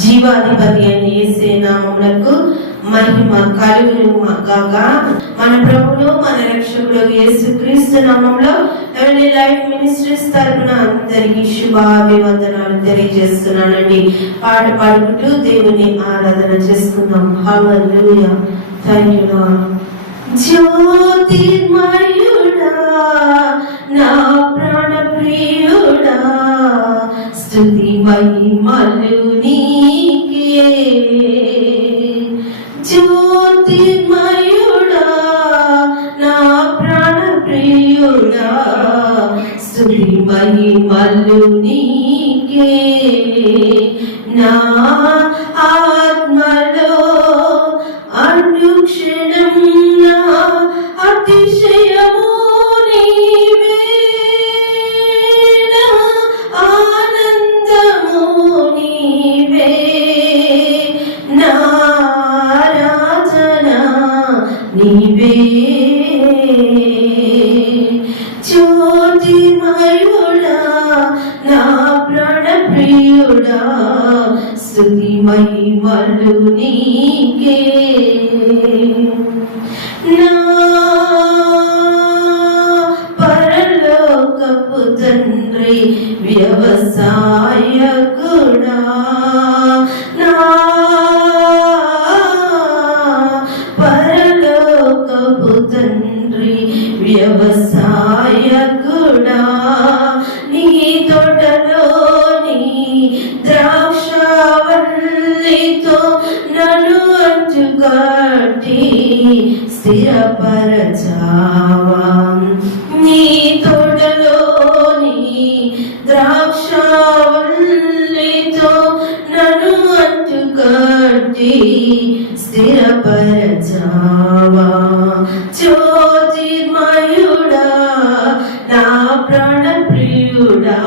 జీవాధిపతి అని యేసే నామమునకు మహిమ కలుగును గాక. మన ప్రభువును మన రక్షకుడు యేసుక్రీస్తు నామములో ఎవరి లైఫ్ మినిస్ట్రీస్ తరపున అందరికీ శుభాభివందనాలు తెలియజేస్తున్నానండి. పాట పాడుకుంటూ దేవుని ఆరాధన చేసుకుందాం. హల్లెలూయా. Thank you Lord. జ్యోతిర్మయుడా నా ప్రాణ ప్రియుడా, స్తుతి మహిమలు నీకే. జ్యోతిర్మయుడా నా ప్రాణ ప్రియుడా, స్తుతి మహిమలు నీకే. నా ఆత్మలో అనుక్షణం నా అతిశయము నీవే, నా ఆనందము నీవే, నా ఆరాధన నీవే. జ్యోతిర్మయుడా నా ప్రాణ ప్రియుడా, స్తుతి మహిమలు నీకే. నా పరలోకపు తండ్రి వ్యవసాయకుడా, నా పరలోకపు తండ్రి వ్యవసాయకుడా, నీ తోటలోని ద్రాక్షవల్లితో నన్ను అంచుకట్టి స్థిరపరచావా. నీ తోటలోని ద్రాక్షవల్లితో నన్ను అంచుకట్టి స్థిరపరచావా. జ్యోతిర్మయుడా నా ప్రాణ ప్రియుడా,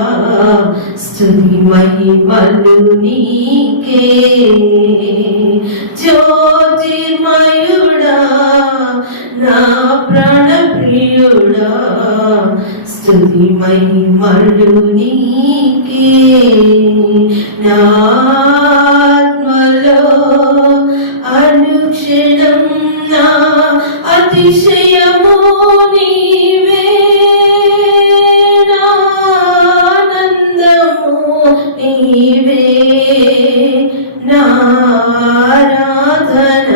స్తుతి మహిమలు నీకే. జ్యోతిర్మయుడా నా ప్రాణ ప్రియుడా, స్తుతి మహిమలు నీకే. నా ఆత్మలో అనుక్షణం నా అతిశయము నీవే, నా ఆనందము నీవే, నా ఆరాధన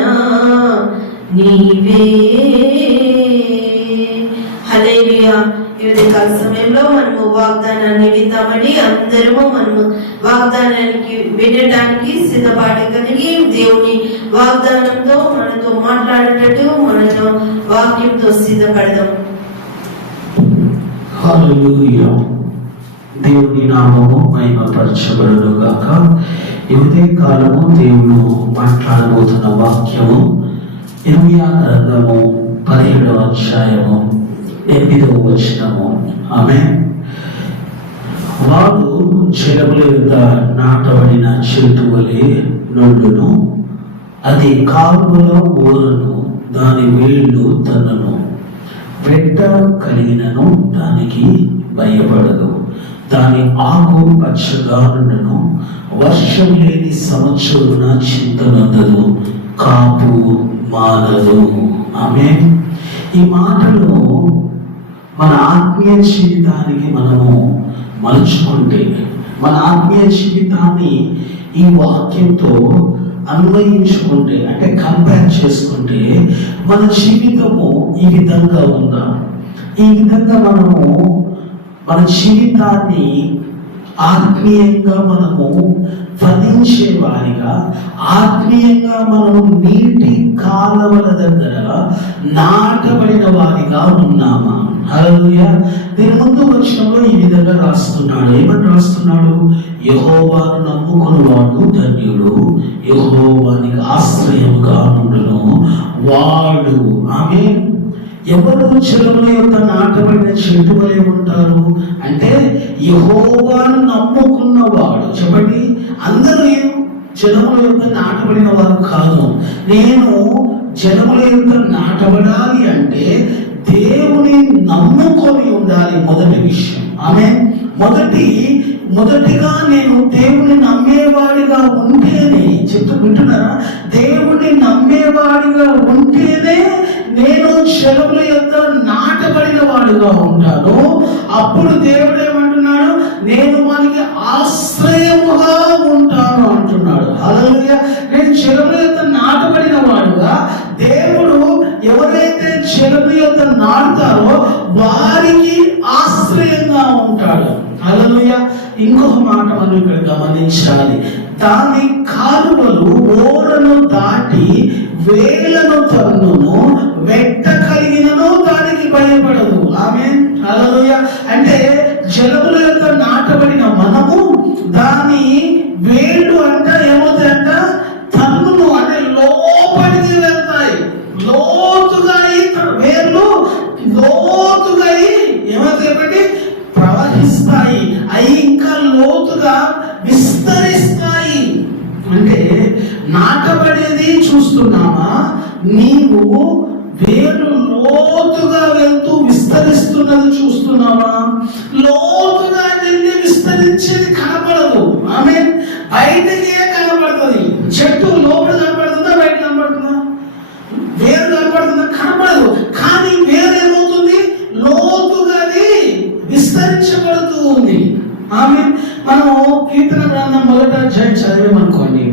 నీవే. హల్లెలూయా. ఈ ఉదయకాల సమయంలో మనము వాగ్దానాన్ని విందామని అందరము మనము వాగ్దానానికి వినడానికి సిద్ధపాటు కలిగి దేవుని వాగ్దానంతో మనతో మాట్లాడేటట్టు మనతో వాక్యంతో సిద్ధపడదాం. హల్లెలూయా. దేవుని నామము మహిమపరచబడును గాక. ఈ ఉదయకాలము దేవుడు మాట్లాడబోతున్న వాక్యము ఇర్మియా గ్రంథము 17వ అధ్యాయము 8వ వచనము. ఆమేన్. వాడు జలముల యొద్ద నాటబడిన చెట్టు వలె నుండును, అది కాలువలో ఊరను, దాని వేళ్ళు తన్నును, వెంట కలిగినను దానికి భయపడదు, దాని ఆకు పచ్చగా నుండును, వర్షం లేని సంవత్సరమున చింతనందదు, కాపు మానదు. ఆమేన్. ఈ మాటలు మన ఆత్మీయ జీవితానికి మనము మలుచుకుంటే, మన ఆత్మీయ జీవితాన్ని ఈ వాక్యంతో అన్వయించుకుంటే, అంటే కంపేర్ చేసుకుంటే మన జీవితము ఈ విధంగా ఉందా? ఈ విధంగా మనము మన జీవితాన్ని ఆత్మీయంగా మనము ఫలించే వారిగా, ఆత్మీయంగా మనము నీటి కాలవల దగ్గర నాటబడిన వారిగా ఉన్నామా? హల్లెలూయా. దీని ముందు వచనంలో ఈ విధంగా రాస్తున్నాడు. ఏమని రాస్తున్నాడు? యెహోవాను నమ్ముకున్నవాడు ధన్యుడు, యెహోవానికి ఆశ్రయముగా ఉండును వాడు. ఆమేన్. ఎవరు జలముల యొక్క నాటబడిన చెట్టు వలె ఉంటారు అంటే యెహోవాను నమ్ముకున్నవాడు. చెప్పండి, అందరూ జలముల యొక్క నాటబడిన వారు కాదు. నేను జలముల యొక్క నాటబడాలి అంటే దేవుని నమ్ముకొని ఉండాలి. మొదటి విషయం. ఆమె మొదటిగా నేను దేవుని నమ్మేవాడిగా ఉంటే అప్పుడు దేవుడు ఏమంటున్నాడు, నేను మనకి ఆశ్రయముగా ఉంటాను అంటున్నాడు. హల్లెలూయా. నేను చెరువుల యొక్క నాటబడిన వాడుగా, దేవుడు ఎవరైతే చెరువు యొక్క నాటుతారో వారికి ఆశ్రయంగా ఉంటాడు. హల్లెలూయా. ఇంకొక మాట మనం ఇక్కడ గమనించాలి. దాని కాలువలు ఓడను దాటి వేలను తన్నును, వెట్ట కలిగినను దానికి భయపడదు. ఆమేన్. హల్లెలూయా. అంటే జలముల యొక్క నాటబడిన మనము దాని వేళ్ళు అంట ఏమవుతాయంట, తన్నును అంటే లోపలికి వెళ్తాయి. లోతుగా వేర్లు లోతుగా ఏమవుతాయి, ప్రవహిస్తాయి. అవి ఇంకా లోతుగా విస్తరిస్తాయి. అంటే నాటబడేది చూస్తున్నామా, నీవు వేరు లోతుగా వెళ్తూ విస్తరిస్తున్నది చూస్తున్నావా? లోతుగా వెళ్ళి విస్తరించేది కనపడదు. ఆమె బయటకే కనపడుతుంది. చెట్టు లోపల కనపడుతుందా, బయట కనపడుతుందా? వేరు కనపడుతుందా? కనపడదు. కానీ వేరు ఏమవుతుంది, లోతుగా విస్తరించబడుతూ ఉంది. ఆమె మనం కీర్తన గ్రంథం 1వ అధ్యాయం చదివామనుకోండి,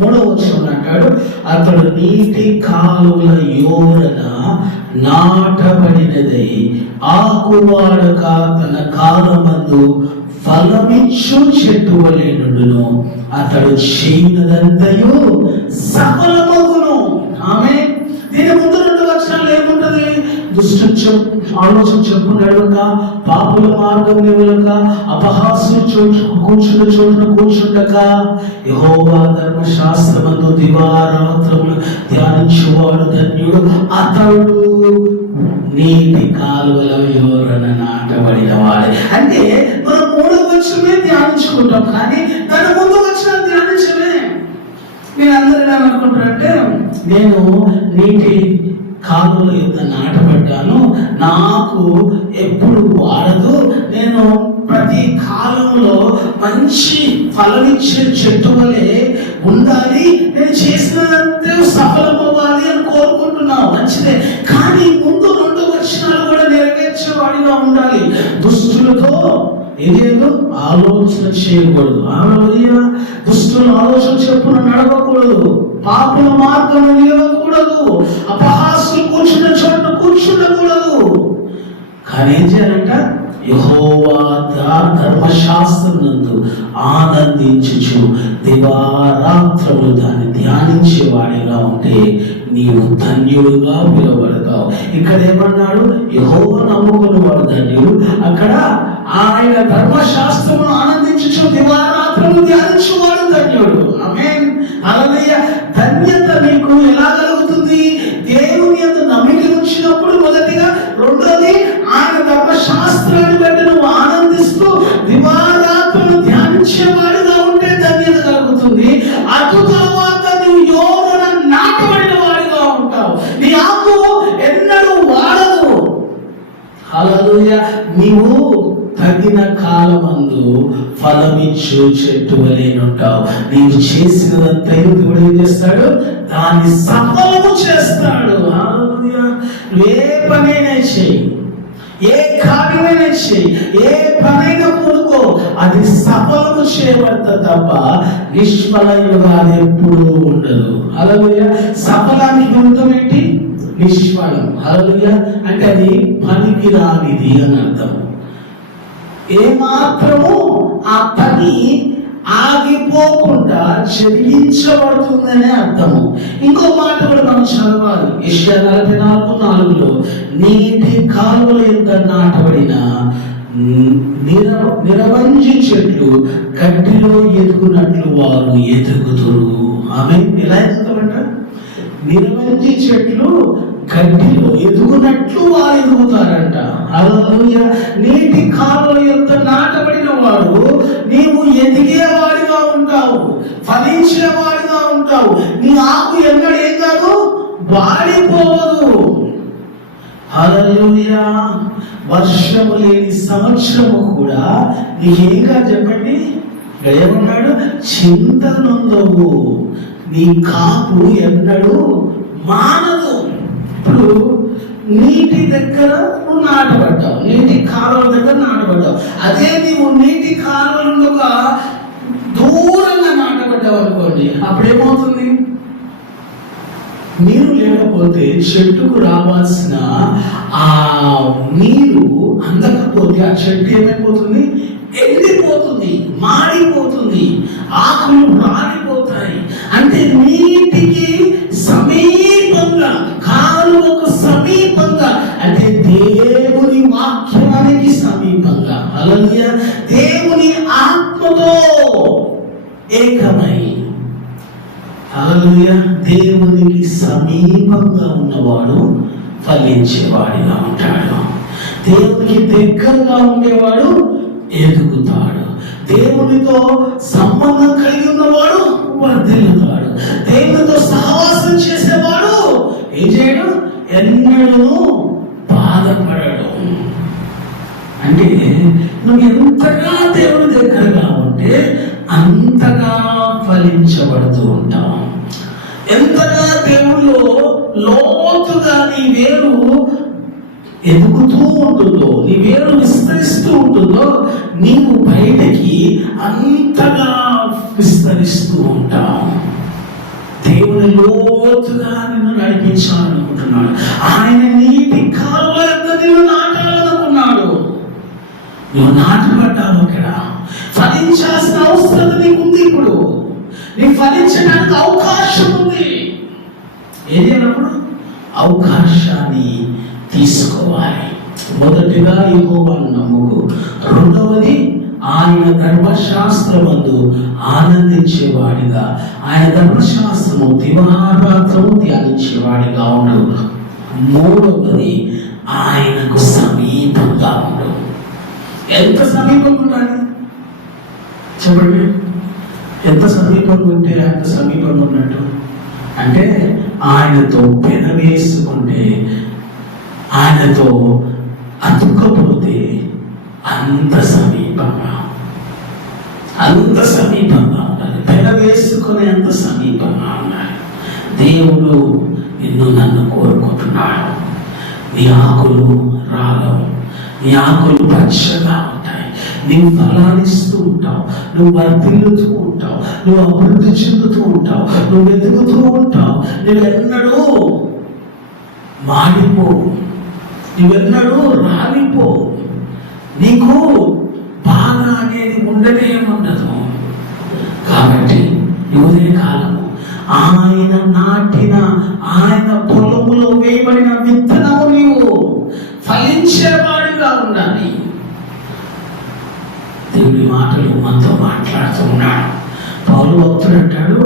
3వ వచనం అంటాడు, అతడు నీటి కాలువల యోరన నాటబడినదై ఆకువాడక తన కాలమందు ఫలమిచ్చు చెట్టు వలె నుండును, అతడు చేయనదంతయు సఫలమగును. ఆమె దీని ముందు 2 వచనాలు ఏముంటది, దుష్ట ఆలోచన చెప్పు నడవక, పాపుల మార్గం నివలక, అపహాస్యం కూర్చున్న చోటున కూర్చుండక, యెహోవా ధర్మశాస్త్రమందు దివారాత్రములు ధ్యానించువాడు ధన్యుడు, అతడు నీటి కాలువల యోరన నాటబడిన వాడే. అంటే మనం 3వ వచనమే ధ్యానించుకుంటాం, కానీ దాని ముందు వచ్చిన ధ్యానించమే. మీరు అందరూ ఏమనుకుంటారంటే, నేను నీటి కాలువల యొక్క నాటబడ్డాను, నాకు ఎప్పుడు వాడదు, నేను ప్రతి కాలంలో మంచి ఫలమిచ్చే చెట్టు వలె ఉండాలి, నేను చేసినంతే సఫలమవ్వాలి అని కోరుకుంటున్నావు. మంచిదే, కానీ ముందు 2 వచనాలు కూడా నెరవేర్చేవాడిగా ఉండాలి. దుష్టులతో ఏదేదో ఆలోచన చేయకూడదు. దుష్టుల ఆలోచన చెప్పున నడవకూడదు, పాపుల మార్గం నిలవకూడదు, అపహాస్యులు కూర్చున్న చోట కూర్చుండకూడదు. కానీ ఏం చేయాలంట, యెహోవా ధర్మశాస్త్రమునందు ఆనందించుచు దివారాత్రములు దాన్ని ధ్యానించేవాడిగా ఉంటే నీవు ధన్యుడుగా పిలువబడతావు. ఇక్కడ ఏమన్నాడు, యెహోవా నమ్ముకుని వాడు ధన్యుడు. అక్కడ ఆయన ధర్మశాస్త్రమును ఆనందించుచు దివారాత్రములు ధ్యానించేవాడు ధన్యుడు. ఆమేన్. హల్లెలూయా. ధన్యత నీకు ఎలా కలుగుతుంది, దేవుని యందు నమ్మిక ఉంచినప్పుడు మొదటిగా, రెండోది ఆయన ధర్మశాస్త్రాన్ని బట్టి నువ్వు ఆనందిస్తూ దివారాత్రులు ధ్యానించేవాడుగా ఉంటే ధన్యత కలుగుతుంది. అటు తర్వాత నువ్వు యోరన నాటబడిన వాడిగా ఉంటావు. నీ ఆకు ఎన్నడూ వాడదు. హల్లెలూయా. నీవు తగిన కాలమందు ఫలమిచ్చు చెట్టు వలె ఉంటావు. నీవు చేసినదంతా దేవుడు ఏం చేస్తాడు, దాన్ని సఫలము చేస్తాడు. హల్లెలూయా. ఏ పనైనా చెయ్యి, ఏ కార్యమైనా చెయ్యి, ఏ పనైనా పూనుకో, అది సఫలము చేయబడతాది తప్ప నిష్ఫలముగా ఎప్పుడూ ఉండదు. హల్లెలూయా. సఫలానికి అర్థం ఏంటి, నిష్ఫలం. హల్లెలూయా. అంటే అది పనికి రానిది అని అర్థం. ఏమాత్రము ఆ పని ఆగిపోకుండా చెల్లించబడుతుందనే అర్థము. ఇంకో మాట కూడా మనం చదవాలి. యెషయా 44:4 నీటి కాలువల యొక్క నాటబడిన నిరవంజి చెట్లు గడ్డిలో ఎదుగునట్లు వారు ఎదుగుతురు. ఆమె ఎలా ఎదుగుతామంట, నిరవంజి చెట్లు గడ్డిలో ఎదుగునట్లు వారు ఎదుగుతారంట. హల్లెలూయా. నీటి కాలువల యొక్క నాటబడిన వాడు నీవు ఎదిగేవాడిగా ఉంటావు, ఫలించేవాడిగా ఉంటావు. నీ ఆకు ఎన్నడూ ఏం కాదు, వాడిపోవదు. హల్లెలూయా. వర్షము లేని సంవత్సరము కూడా నీకేంగా చెప్పండి, ఏమన్నాడు, చింతనుందవు, నీ కాపు ఎన్నడూ మానదు. ఇప్పుడు నీటి దగ్గర నువ్వు నాటబడ్డావు, నీటి కాలువల దగ్గర నాటబడ్డావు. అదే నీవు నీటి కాలువల నుండి ఒక దూరంగా నాటబడ్డావు అనుకోండి, అప్పుడేమవుతుంది? నీరు లేకపోతే చెట్టుకు రావాల్సిన ఆ నీరు అందకపోతే ఆ చెట్టు ఏమైపోతుంది? ఎండిపోతుంది, మాడిపోతుంది, ఆకులు రాలిపోతాయి. అంటే నీటికి సమీపంగా, కాలువకు సమీపంగా, అంటే దేవుని వాక్యానికి సమీపంగా, హల్లెలూయా, దేవుని ఆత్మతో ఏకమై, హల్లెలూయా, దేవునికి సమీపంగా ఉన్నవాడు ఫలించేవాడిగా ఉంటాడు. దేవునికి దగ్గరగా ఉండేవాడు ఎదుగుతాడు. దేవునితో సంబంధం కలిగి ఉన్నవాడు వర్ధిల్లుతాడు. దేవునితో సహవాసం చేసేవాడు ఏం చేయడు? ఎన్నడూ బాధపడడు. అంటే నువ్వు ఎంతగా దేవుని దగ్గరగా ఉంటే అంతగా ఫలించబడుతూ ఉంటావు. ఎంతగా దేవుళ్ళు లోతుగా నీ వేరు ఎదుగుతూ ఉంటుందో, నీ వేరు విస్తరిస్తూ ఉంటుందో, నీవు బయటకి అంతగా విస్తరిస్తూ ఉంటావు. దేవుని లోతుగా నిన్ను నడిపించాలనుకుంటున్నాడు. ఆయన నీటి కాలువలంతా నిన్ను నాటాలనుకున్నాడు. నువ్వు నాటబడ్డావు. అక్కడ ఫలించాల్సిన అవసరం నీకుంది. ఇప్పుడు నీ ఫలించడానికి అవకాశం ఉంది. ఏది అన్నప్పుడు అవకాశాన్ని తీసుకోవాలి. మొదటిగా యెహోవాను నమ్ముకు, రెండవది ఆయన ధర్మశాస్త్రమందు ఆనందించేవాడిగా, ఆయన ధర్మశాస్త్రము దివారాత్రము ధ్యానించేవాడిగా ఉండు. మూడవది ఆయనకు సమీపంగా ఉండు. ఎంత సమీపంగా ఉండాలి చెప్పండి? ఎంత సమీపంగా ఉంటే అంత సమీపంగా ఉన్నట్టు. అంటే ఆయనతో పెనవేసుకుంటే, ఆయనతో అతుక్కపోతే అంత సమీపంగా, అంత సమీపంగా ఉండాలి. పెనవేసుకునే అంత సమీపంగా ఉండాలి. దేవుడు నిన్ను నన్ను కోరుకుంటున్నాడు. నీ ఆకులు రాలవు, నీ ఆకులు పచ్చగా ఉంటాయి, నీవు ఫలానిస్తూ ఉంటావు, నువ్వు వర్ధిల్లుతూ ఉంటావు, నువ్వు అభివృద్ధి చెందుతూ ఉంటావు, నువ్వు ఎదుగుతూ ఉంటావు. నువ్వెన్నడూ మాడిపోవు, నువ్వెన్నడూ రాలిపో. నీకు బాధ అనేది ఉండనే ఉండదు. కాబట్టి ఇదే కాలము ఆయన నాటిన, ఆయన పొలములో వేయబడిన విత్తనము నీవు ఫలించేవాడిగా ఉండాలి. దేవుని మాటలు మనతో మాట్లాడుతూ ఉన్నాడు. పౌలు భక్తుడు అంటాడు,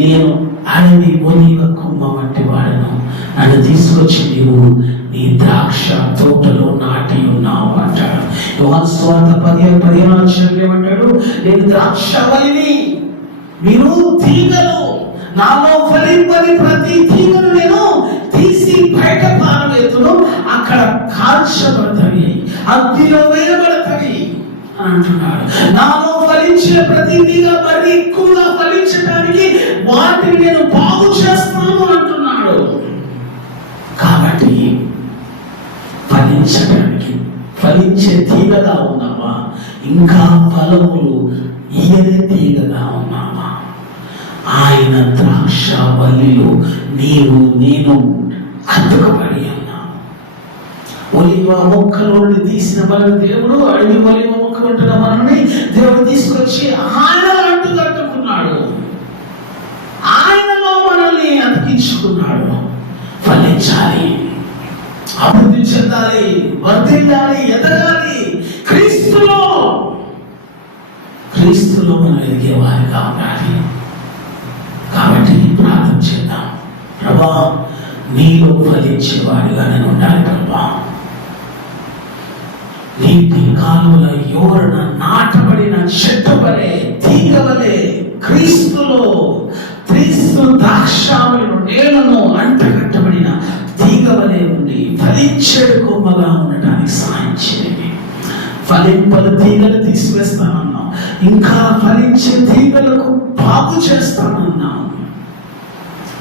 నేను అడవి ఒలీవ కొమ్మ వంటి వాడను, నన్ను తీసుకొచ్చి నీవు నీ ద్రాక్ష తోటలో నాటి ఉన్నావు అంటాడు. యోహాను సువార్త 15 ఏమంటాడు? నేను ద్రాక్షవల్లిని, మీరు తీగలు, నాలో ఫలింపని ప్రతి తీగను నేను తీసి బయట పారవేతును, అక్కడ కాల్చబడతాయి, అగ్నిలో వేయబడతాయి అంటున్నాడు. నాలో ఫలించే ప్రతి తీగ మరి ఎక్కువగా ఫలించడానికి వాటిని నేను బాగు చేస్తాను అంటున్నాడు. కాబట్టి ఫలించడానికి, ఫలించే తీగగా ఉన్నావా? ఇంకా ఫలములు ఇయని తీగగా ఉన్నావా? ఆయన ద్రాక్ష వల్లిలో నీవు నేను అతుకబడి ఉన్నావు. ఒలివ మొక్కలో తీసిన మనల్ని దేవుడు, అడవి ఒలివ మొక్క ఉంటున్న మనల్ని దేవుడు తీసుకొచ్చి ఆయన అంటు కట్టుకున్నాడు, ఆయనలో మనల్ని అతికించుకున్నాడు. ఫలించాలి, అభివృద్ధి చెందాలి, వర్ధిల్లాలి, ఎదగాలి. క్రీస్తులో మనం ఎదిగే వారిగా ఉండాలి. కాబట్టి ప్రార్థన చేద్దాం. ప్రభా, నీలో ఫలించే వారిగా నేను ఉండాలి. ప్రభా, నీటి కాలువల యోరణ నాటబడిన చెట్టు వలె, తీగ వలె క్రీస్తులో, క్రీస్తు ద్రాక్షావళిలో నేలను అంటగట్టబడిన తీగ వలె ఉండి ఫలించేడు కొమ్మగా ఉండటానికి సహాయం చేయండి. ఫలింపల తీగలు తీసివేస్తానన్నాం, ఇంకా ఫలించే తీగలకు బాగు చేస్తానన్నాం.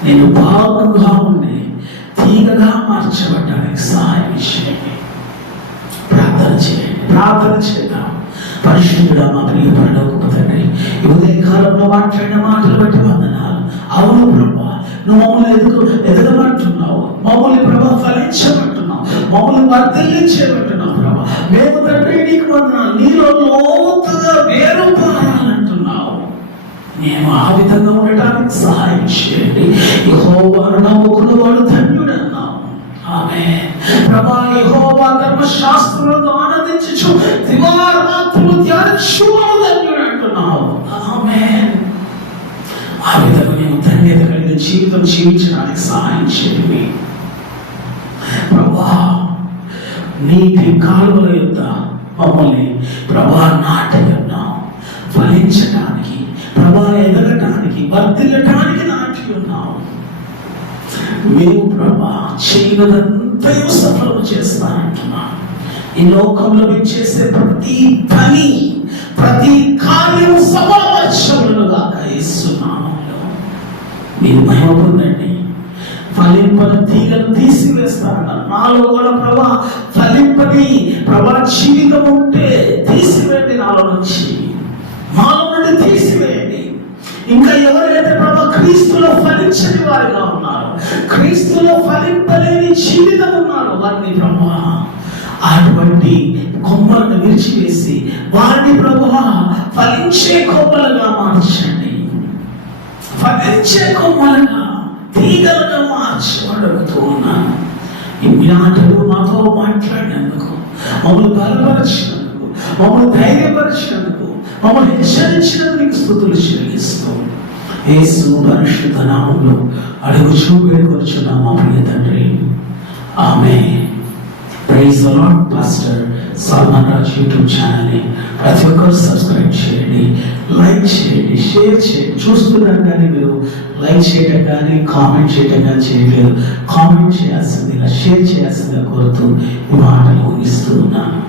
నేను బాగుగా ఉండి తీగగా మార్చబడ్డానికి సహాయం చేయండి. ప్రార్థన చేయండి, ప్రార్థన చేద్దాం. పరిశుద్ధుడా మా ప్రియ పరలోకపు తండ్రి, ఈ ఉదయకాలంలో మాట్లాడిన మాటలు బట్టి వందనాలు. అవును ప్రభా, నువ్వు మమ్మల్ని ఎదగమంటున్నావు, మమ్మల్ని ప్రభా ఫలించమంటున్నావు, మమ్మల్ని వర్ధిల్లించేమంటున్నావు ప్రభా. మేము తండ్రి నీకు వందనాలు. నీలో లోతుగా వేరు పారాలంటున్నావు. నేను ఆ విధంగా ఉండటానికి సహాయం చేయండి. యెహోవాను నమ్ముకున్నవాడు ధన్యుడన్నావు. ఆమేన్. ప్రభా, యెహోవా ధర్మశాస్త్రములను ఆనందించుచు దివారాత్రులు ధ్యానించువాడు ధన్యుడు అంటున్నావు. ఆమేన్. ఆ విధంగా మేము ధన్యత కలిగిన జీవితం జీవించడానికి సహాయం చేయండి ప్రభా. నీటి కాలువల యొక్క మమ్మల్ని ప్రభా నాటి ఉన్నావు, ఫలించడానికి ప్రభా, ఎదగటానికి వర్ధిల్లటానికి నాటి ఉన్నావు. మేము ప్రభా చేయనదంతయు సఫలం చేస్తానంటున్నాం. ఈ లోకంలో మేము చేసే ప్రతి పని, ప్రతి కార్యము సఫలపరచబడునుగా యేసు నామములో. మీరు మహిమ పొందండి. ఫలింపని తీగలు తీసివేస్తారన్నారు. నాలో కూడా ప్రభా ఫలింపని ప్రభా జీవితం ఉంటే తీసివేయండి, నాలో నుంచి, మాలో నుండి తీసివేయండి. ఇంకా ఎవరైతే ప్రభా క్రీస్తులో ఫలించని వారిగా ఉన్నారు, క్రీస్తులో ఫలింపలేని జీవితం ఉన్నారు, వారిని ప్రభా అటువంటి కొమ్మలను విరిచివేసి వారిని ప్రభా ఫలించే కొమ్మలుగా మార్చండి. ఫలించే కొమ్మలుగా, తీగలుగా మార్చబడుతూ ఉన్నాను. ఈ మాటలు మాతో మాట్లాడినందుకు, మమ్మల్ని బలపరిచినందుకు, మమ్మల్ని ధైర్యపరిచినందుకు, మమ్మల్ని హెచ్చరించినందుకు స్తుతులు చెల్లిస్తూ యేసు పరిశుద్ధ నామములో అడుగుచూ వేడుకొనుచున్నాం మా ప్రియ తండ్రి. Amen. Praise the Lord. Pastor Salman Raj YouTube ఛానల్ని ప్రతి ఒక్కరు సబ్స్క్రైబ్ చేయండి, లైక్ చేయండి, షేర్ చేయండి. చూస్తున్నారు కానీ మీరు లైక్ చేయటం కానీ కామెంట్ చేయటం కానీ చేయలేదు. కామెంట్ చేయాల్సిందిగా, షేర్ చేయాల్సిందిగా కోరుతూ ఈ మాటలు ముగిస్తూ ఉన్నాను.